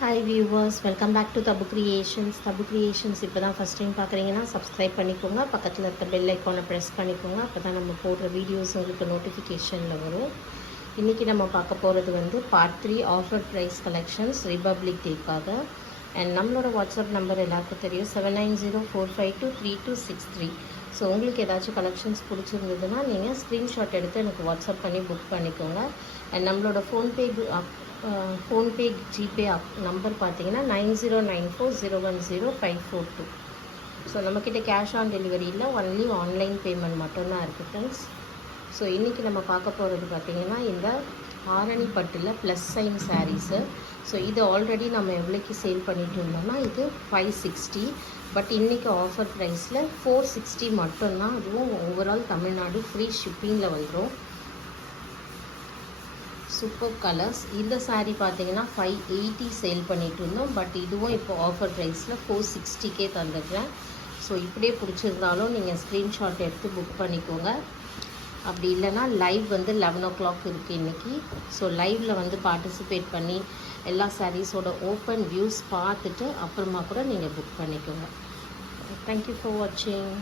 Hi viewers, welcome back to Tabu creations. இப்போ தான் first time பார்க்குறீங்கன்னா சப்ஸ்கிரைப் பண்ணிக்கோங்க. பக்கத்தில் இருக்க பெல் ஐக்கானை ப்ரெஸ் பண்ணிக்கோங்க. அப்போ தான் நம்ம போடுற வீடியோஸ் உங்களுக்கு நோட்டிஃபிகேஷனில் வரும். இன்றைக்கி நம்ம பார்க்க போகிறது வந்து part 3 offer price collections republic டேக்காக. அண்ட் நம்மளோட வாட்ஸ்அப் நம்பர் எல்லாருக்கும் தெரியும், 7904523263. ஸோ உங்களுக்கு ஏதாச்சும் கலெக்ஷன்ஸ் பிடிச்சிருந்ததுன்னா நீங்கள் ஸ்க்ரீன்ஷாட் எடுத்து எனக்கு வாட்ஸ்அப் பண்ணி புக் பண்ணிக்கோங்க. அண்ட் நம்மளோட ஃபோன்பே ஜிபே நம்பர் பார்த்தீங்கன்னா 9094010542. ஸோ நம்மக்கிட்ட கேஷ் ஆன் டெலிவரி இல்லை, ஒன்லி ஆன்லைன் பேமெண்ட் மட்டும்தான் இருக்குது ஃப்ரெண்ட்ஸ். ஸோ இன்றைக்கி நம்ம பார்க்க போகிறது பார்த்திங்கன்னா இந்த ஆரணி பட்டில் ப்ளஸ் சைன் சாரீஸு. ஸோ இது ஆல்ரெடி நம்ம எவ்வளோக்கு சேல் பண்ணிட்டு இருந்தோம்னா இது 560, பட் இன்றைக்கி ஆஃபர் ப்ரைஸில் 460 மட்டும்தான். அதுவும் ஓவரால் தமிழ்நாடு ஃப்ரீ ஷிப்பிங்கில் வந்துடும். Super colours. இந்த சாரீ பார்த்தீங்கன்னா 580 சேல் பண்ணிகிட்டு இருந்தோம், பட் இதுவும் இப்போ ஆஃபர் ப்ரைஸில் 460 தந்துடுறேன். ஸோ இப்படியே பிடிச்சிருந்தாலும் நீங்கள் ஸ்க்ரீன்ஷாட் எடுத்து புக் பண்ணிக்கோங்க. அப்படி இல்லைனா லைவ் வந்து 11 o'clock இருக்குது இன்றைக்கி. ஸோ லைவில் வந்து பார்ட்டிசிபேட் பண்ணி எல்லா சாரீஸோட ஓப்பன் வியூஸ் பார்த்துட்டு அப்புறமா கூட நீங்கள் புக் பண்ணிக்கோங்க. தேங்க்யூ ஃபார் வாட்சிங்.